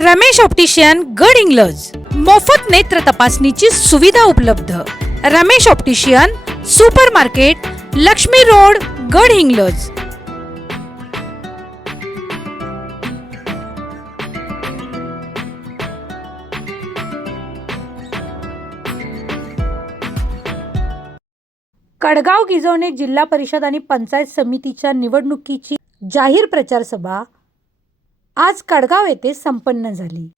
Ramesh optician गड इंग्लज. मोफत नेत्र तपासणीची सुविधा उपलब्ध. Ramesh optician super market Laxmi road Gadhinglaj. Kadgaon गिजवणे जिल्हा परिषद आणि पंचायत समितीच्या निवडणुकीची जाहीर प्रचार सभा आज कडगाव येथे संपन्न झाली.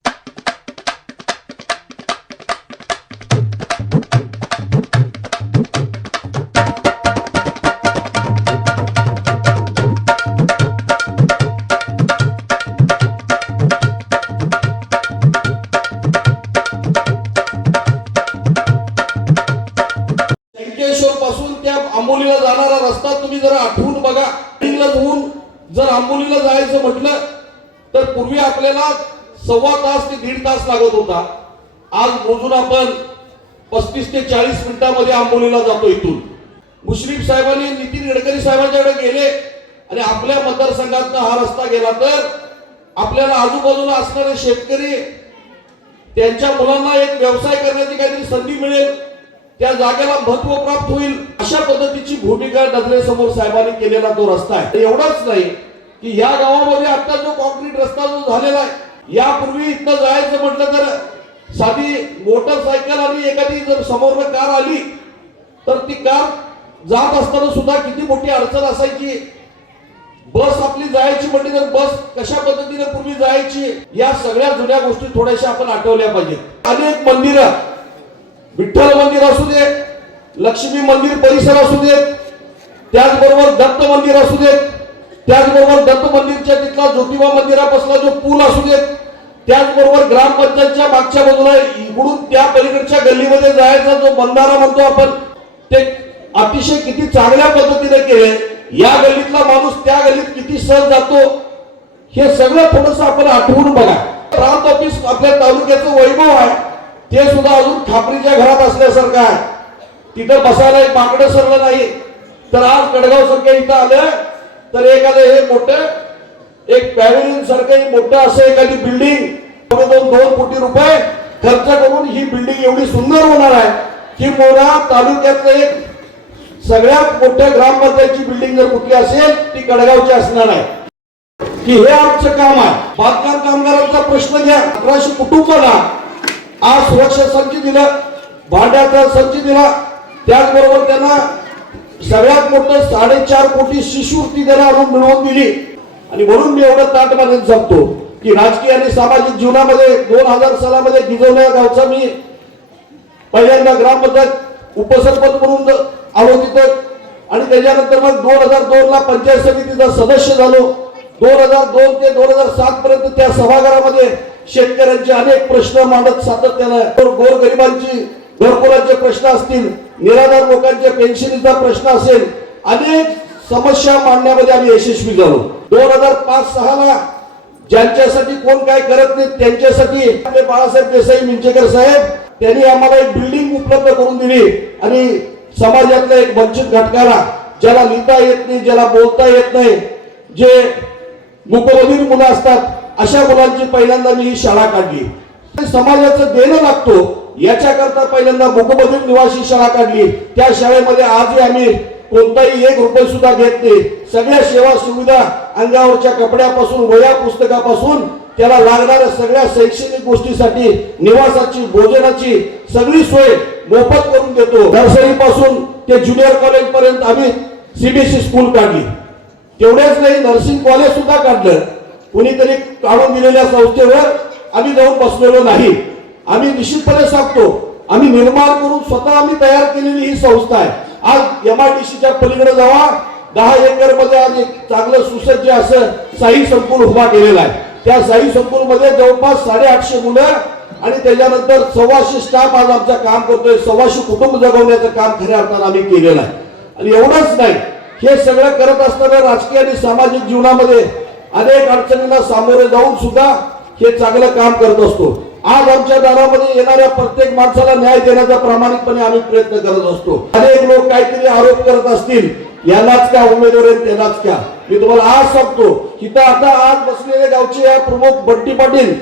पासून त्या आंबोलीला जाणारा रस्ता तुम्ही जरा आठवून बघा. जर आंबोलीला जायचं म्हटलं तर पूर्वी आपल्याला सव्वा तास ते दीड तास लागत होता. आज मोजून आपण पस्तीस ते चाळीस मिनिटांमध्ये आंबोलीला जातो इथून. मुश्रीफ साहेबांनी नितीन गडकरी साहेबांच्याकडे गेले आणि आपल्या मतदारसंघातनं हा रस्ता गेला तर आपल्याला आजूबाजूला असणारे शेतकरी त्यांच्या मुलांना एक व्यवसाय करण्याची काहीतरी संधी मिळेल त्या जागेला महत्त्व प्राप्त होईल अशा पद्धतीची भूमिका नजरेसमोर साहेबांनी केलेला तो रस्ता आहे. एवढाच नाही की या गावामध्ये आता जो कॉन्क्रीट रस्ता जो झालेला आहे यापूर्वी इथं जायचं म्हटलं तर साधी मोटरसायकल आणि एखादी जर समोर कार आली तर ती कार जात असताना सुद्धा किती मोठी अडचण असायची. बस आपली जायची म्हणजे तर बस कशा पद्धतीने पूर्वी जायची या सगळ्या जुन्या गोष्टी थोड्याशा आपण आठवल्या पाहिजेत. अनेक मंदिर विठ्ठल मंदिर असू दे लक्ष्मी मंदिर परिसर असू देत त्याचबरोबर दत्त मंदिर असू देत त्याचबरोबर दत्त मंदिरच्या तिथला ज्योतिबा मंदिरापासला जो पूल असू देत त्याचबरोबर ग्रामपंचायतच्या मागच्या बाजूला इकडून त्या पलीकडच्या गल्लीमध्ये जायचा जो बंधारा म्हणतो आपण ते अतिशय किती चांगल्या पद्धतीने केले. या गल्लीतला माणूस त्या गल्लीत किती सहज जातो हे सगळं थोडस आपण आठवून बघा. प्रांत ऑफिस आपल्या तालुक्याचं वैभव आहे ते सुद्धा अजून खापरीच्या घरात असल्यासारखं आहे. तिथं बसायला एक माकडं सरलं नाही तर आज गडगाव सारख्या इथं आलं तर एखादं हे मोठं एक पॅव्हिलियन सारखं मोठं असं एखादी बिल्डिंग दोन दोन कोटी रुपये खर्च करून ही बिल्डिंग एवढी सुंदर होणार आहे. की मोरा तालुक्यातलं एक सगळ्यात मोठ्या ग्रामपंचायतची बिल्डिंग जर कुठली असेल ती कडगावची असणार आहे. की हे आमचं काम आहे. बांधकाम कामगारांचा प्रश्न घ्या. अकराशे कुटुंबांना आज सुरक्षा संच दिला भांड्याचा संच दिला. त्याचबरोबर त्यांना सगळ्यात मोठं साडेचार कोटी शिष्यवृत्ती त्यांना आणून मिळवून दिली. आणि म्हणून मी एवढं ताट मानून सांगतो की राजकीय आणि सामाजिक जीवनामध्ये दोन हजार सालामध्ये गिजवण्या गावचा मी पहिल्यांदा ग्रामपंचायत उपसरपंच म्हणून आलो तिथं. आणि त्याच्यानंतर मग दोन हजार दोन ला पंचायत समितीचा सदस्य झालो. दोन हजार दोन ते दोन हजार सात पर्यंत त्या सभागृहामध्ये शेतकऱ्यांचे अनेक प्रश्न मांडत सातत्यानं. गोरगरिबांची घरकुलांचे प्रश्न असतील निराधार लोकांच्या पेन्शनीचा प्रश्न असेल अनेक समस्या मांडण्यामध्ये आम्ही यशस्वी झालो. दोन हजार पाच सहा ला ज्यांच्यासाठी कोण काय करत नाही त्यांच्यासाठी आपले बाळासाहेब देसाई मिंचेकर साहेब त्यांनी आम्हाला एक बिल्डिंग उपलब्ध करून दिली आणि समाजातल्या एक वंचित घटकाला ज्याला लिहिता येत नाही ज्याला बोलता येत नाही जे मुकबधीर मुलं असतात अशा मुलांची पहिल्यांदा मी ही शाळा काढली. समाजाचं देणं लागतो. याच्याकरता पहिल्यांदा मुकबधीर निवासी शाळा काढली. त्या शाळेमध्ये आजही आम्ही कोणताही एक रुपये सुद्धा घेत नाही. सगळ्या सेवा सुविधा अंगावरच्या कपड्यापासून वया पुस्तकापासून त्याला लागणाऱ्या सगळ्या शैक्षणिक गोष्टीसाठी निवासाची भोजनाची सगळी सोय मोफत करून देतो. नर्सरी पासून ते ज्युनियर कॉलेज पर्यंत आम्ही सीबीएसई स्कूल काढली. तेवढेच नाही नर्सिंग कॉलेज सुद्धा काढलं. कुणीतरी काढून दिलेल्या संस्थेवर आम्ही जाऊन बसलेलो नाही. आम्ही निश्चितपणे सांगतो आम्ही निर्माण करून स्वतः आम्ही तयार केलेली ही संस्था आहे. आज एम आय डी सीच्या पलीकडे जावा. दहा एकरमध्ये आज एक चांगलं सुसज्ज असं साई संकुल उभा केलेला आहे. त्या साई संकुलमध्ये जवळपास साडेआठशे मुलं आणि त्याच्यानंतर सव्वाशे स्टाफ आज आमचं काम करतोय. सव्वाशे कुटुंब जगवण्याचं काम खऱ्या अर्थानं आम्ही केलेलं आहे. आणि एवढंच नाही हे सगळं करत असताना राजकीय आणि सामाजिक जीवनामध्ये अनेक अडचणींना सामोरे जाऊन सुद्धा हे चांगलं काम करत असतो. आज आमच्या दारामध्ये येणाऱ्या प्रत्येक माणसाला न्याय देण्याचा प्रामाणिकपणे आम्ही प्रयत्न करत असतो. अनेक लोक काहीतरी आरोप करत असतील यालाच का उमेदवार आहेत त्यालाच का? मी तुम्हाला आज सांगतो इथं आता आज बसलेले गावचे या प्रमुख बंटी पाटील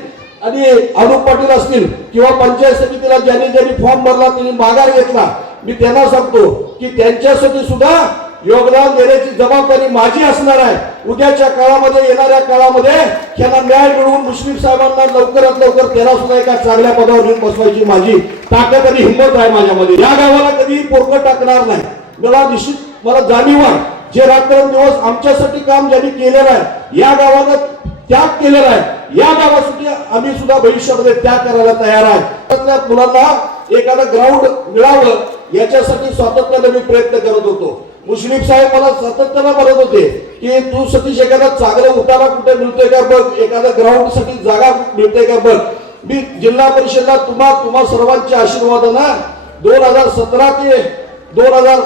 आणि अनुप पाटील असतील किंवा पंचायत समितीला ज्यांनी ज्यांनी फॉर्म भरला त्यांनी माघार घेतला मी त्यांना सांगतो की त्यांच्यासाठी सुद्धा योगदान देण्याची जबाबदारी माझी असणार आहे. उद्याच्या काळामध्ये येणाऱ्या काळामध्ये यांना न्याय मिळवून मुस्लिम साहेबांना लवकरात लवकर तेरा सुद्धा एका चांगल्या पदावर घेऊन बसवायची माझी ताकद आणि हिंमत आहे माझ्यामध्ये. या गावाला कधीही पोरकं टाकणार नाही. मला निश्चित मला जाणीव आहे जे रात्रंदिवस आमच्यासाठी काम ज्यांनी केलेलं आहे या गावाला त्याग केलेला आहे. या गावासाठी आम्ही सुद्धा भविष्यामध्ये त्याग करायला तयार आहे. मुलांना एखादं ग्राउंड मिळावं याच्यासाठी स्वातंत्र्याने मी प्रयत्न करत होतो. मुश्रीफ साहेब मला सातत्यानं म्हणत होते की तू सतीश एखादा चांगला उतारा कुठे मिळतोय का बघ? एखाद्या ग्राउंडसाठी जागा मिळते का बघ? मी जिल्हा परिषदला तुम्हा तुम्हा सर्वांच्या आशीर्वादानं दोन हजार सतरा ते दोन हजार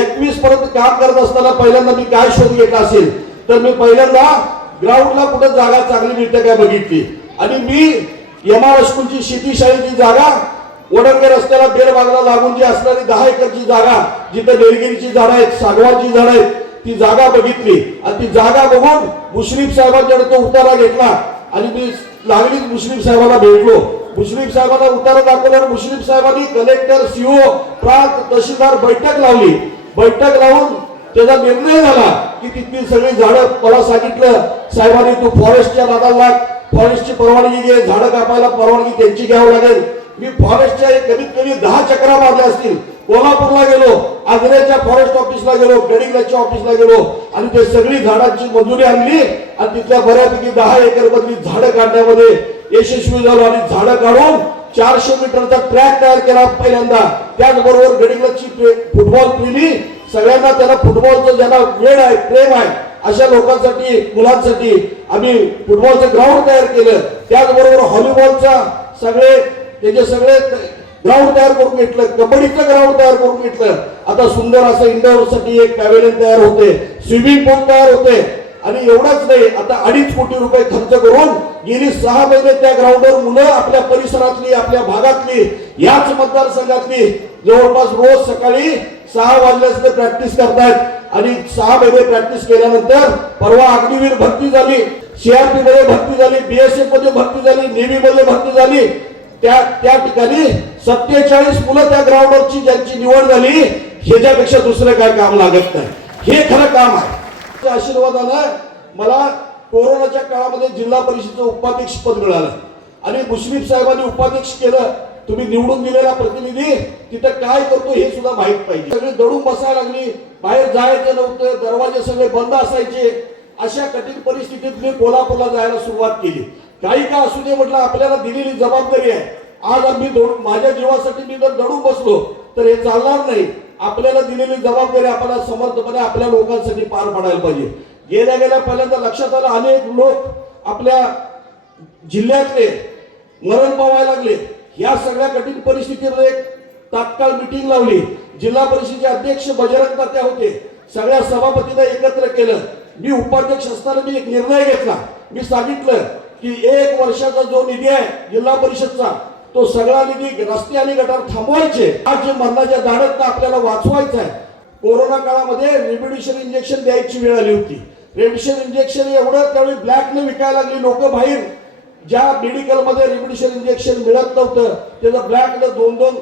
एकवीस पर्यंत काम करत असताना पहिल्यांदा मी काय शोध घेतला असेल? तर मी पहिल्यांदा ग्राउंडला कुठं जागा चांगली मिळते काय बघितली? आणि मी यमा स्कूलची शेतीशाळेची जागा वडंगे रस्त्याला बेलबागला लागून जी असणारी दहा एकरची जागा जिथं निलगिरीची झाडं आहेत सागवाची झाडं आहेत ती जागा बघितली. आणि ती जागा बघून मुश्रीफ साहेबांच्याकडे तो उतारा घेतला. आणि मी लागलीच मुश्रीफ साहेबांना भेटलो. मुश्रीफ साहेबांना उतारा दाखवल्यावर मुश्रीफ साहेबांनी कलेक्टर सीओ प्रांत तहसीलदार बैठक लावली. बैठक लावून त्याचा निर्णय झाला की तिथली सगळी झाडं मला सांगितलं साहेबांनी तू फॉरेस्टच्या नादाला लाग. फॉरेस्टची परवानगी घे. झाडं कापायला परवानगी त्यांची घ्यावी लागेल. मी फॉरेस्टच्या कमीत कमी दहा चक्रा मारल्या असतील. कोल्हापूरला गेलो आग्र्याच्या फॉरेस्ट ऑफिसला गेलो बेडिंगच्या ऑफिसला गेलो आणि ते सगळी झाडांची मंजुरी आणली आणि तिथल्या बऱ्यापैकी दहा एकर मधली झाडं काढण्यामध्ये यशस्वी झालो. आणि झाडं काढून चारशे मीटरचा ट्रॅक तयार केला पहिल्यांदा. त्याचबरोबर गडिंगलाची फुटबॉल प्रेमी सगळ्यांना त्याला फुटबॉलचं ज्यांना वेळ आहे प्रेम आहे अशा लोकांसाठी मुलांसाठी आम्ही फुटबॉलचं ग्राउंड तयार केलं. त्याचबरोबर व्हॉलीबॉलचा सगळे त्याचे सगळे ग्राउंड तयार करून घेतलं कबड्डीचं ग्राउंड तयार करून घेतलं. आता सुंदर असं इंडोरसाठी एक पॅवेलियन तयार होते स्विमिंग पूल तयार होते. आणि एवढाच नाही आता अडीच कोटी रुपये खर्च करून गेली सहा महिने त्या ग्राउंडवर मुलं आपल्या परिसरातली आपल्या भागातली याच मतदारसंघातली जवळपास रोज सकाळी सहा वाजल्यास ते प्रॅक्टिस करतायत. आणि सहा महिने प्रॅक्टिस केल्यानंतर परवा अग्निवीर भरती झाली सीआरपी मध्ये भरती झाली बीएसएफमध्ये भरती झाली नेव्ही मध्ये भरती झाली. त्या त्या ठिकाणी सत्तेचाळीस मुलं त्या ग्राउंडवरची ज्यांची निवड झाली ह्याच्यापेक्षा दुसरं काय काम लागत नाही. हे खरं काम आहे. आशीर्वादानं मला कोरोनाच्या काळामध्ये जिल्हा परिषदेचं उपाध्यक्ष पद मिळालं. आणि मुश्रीफ साहेबांनी उपाध्यक्ष केलं. तुम्ही निवडून दिलेला प्रतिनिधी तिथं काय करतो हे सुद्धा माहीत पाहिजे. सगळी दडून बसायला लागली. बाहेर जायचं नव्हतं. दरवाजे सगळे बंद असायचे. अशा कठीण परिस्थितीत मी कोल्हापूरला जायला सुरुवात केली. काही का असू दे म्हटलं आपल्याला दिलेली जबाबदारी आहे. आज आम्ही दोन माझ्या जीवासाठी मी जर दडून बसलो तर हे चालणार नाही. आपल्याला दिलेली जबाबदारी आपल्याला समर्थपणे आपल्या लोकांसाठी पार पाडायला पाहिजे. गेल्या गेल्या पहिल्यांदा लक्षात आलं अनेक लोक आपल्या जिल्ह्यातले मरण पावायला लागले. या सगळ्या कठीण परिस्थितीवर एक तात्काळ मिटिंग लावली. जिल्हा परिषदेचे अध्यक्ष बजरंग तात्या होते. सगळ्या सभापतीला एकत्र केलं. मी उपाध्यक्ष असताना मी एक निर्णय घेतला. मी सांगितलं की एक वर्षाचा जो निधी आहे जिल्हा परिषदचा तो सगळा निधी रस्ते आणि गटार थांबवायचे. आज जे मरणाच्या दाढत आपल्याला वाचवायचं आहे कोरोना काळामध्ये रेमडिशन इंजेक्शन द्यायची वेळ आली होती. रेमडिशन इंजेक्शन एवढं त्यावेळी ब्लॅकने विकायला लागली लोक बाहेर. ज्या मेडिकलमध्ये रेमडिशन इंजेक्शन मिळत नव्हतं त्याचं ब्लॅकने दोन दोन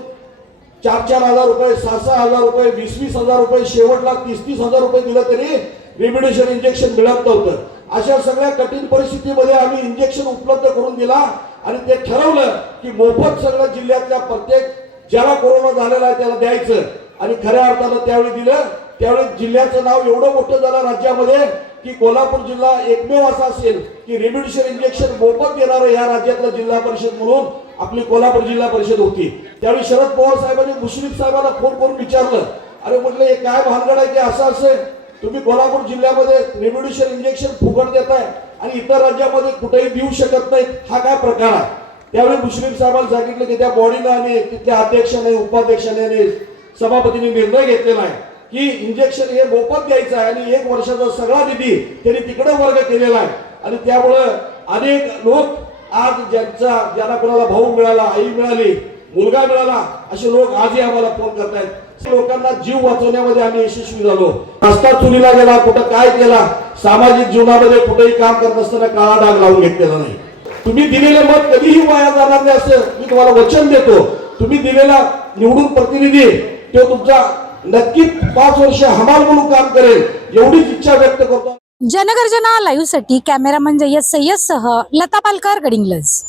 चार चार हजार रुपये सहा सहा हजार रुपये वीस वीस हजार रुपये शेवटला तीस तीस हजार रुपये दिलं तरी रेमडिशन इंजेक्शन मिळत नव्हतं. अशा सगळ्या कठीण परिस्थितीमध्ये आम्ही इंजेक्शन उपलब्ध करून दिला आणि ते ठरवलं की मोफत सगळं जिल्ह्यातल्या प्रत्येक ज्याला कोरोना झालेला आहे त्याला द्यायचं. आणि खऱ्या अर्थानं त्यावेळी दिलं. त्यावेळी जिल्ह्याचं नाव एवढं मोठं झालं राज्यामध्ये की कोल्हापूर जिल्हा एकमेव असा असेल की रेमडेसिवीर इंजेक्शन मोफत देणारं या राज्यातलं जिल्हा परिषद म्हणून आपली कोल्हापूर जिल्हा परिषद होती. त्यावेळी शरद पवार साहेबांनी मुश्रीफ साहेबांना फोन करून विचारलं. अरे म्हटलं हे काय भानगड आहे की असं असेल तुम्ही कोल्हापूर जिल्ह्यामध्ये रेमडेसिवीर इंजेक्शन फुकट देताय आणि इतर राज्यामध्ये कुठेही देऊ शकत नाही हा काय प्रकार आहे? त्यावेळी मुश्रीफ साहेबांनी सांगितलं की त्या बॉडीला आणि तिथल्या अध्यक्षाने उपाध्यक्षाने आणि सभापतीने निर्णय घेतलेला आहे की इंजेक्शन हे मोफत द्यायचं आहे आणि एक वर्षाचा सगळा निधी त्यांनी तिकडे वर्ग केलेला आहे. आणि त्यामुळं अनेक लोक आज ज्यांचा ज्यांना कोणाला भाऊ मिळाला आई मिळाली मुलगा मिळाला असे लोक आजही आम्हाला फोन करतायत. लोकांना जीव वाचवण्यामध्ये आम्ही यशस्वी झालो. रस्ता चुलीला गेला कुठं काय केला सामाजिक जीवनामध्ये कुठेही काम करत असताना काळा डाग लावून घेतलेला नाही. तुम्ही दिलेलं मत कधीही वाया जाणार नाही असं मी तुम्हाला वचन देतो. तुम्ही दिलेला निवडून प्रतिनिधी तो तुमचा नक्की पाच वर्ष हमाल म्हणून काम करेल एवढीच इच्छा व्यक्त करतो. जनगर्जना लाईव्हसाठी कॅमेरामन जय्यद सय्यद सह लता पालकर गडिंग्लज.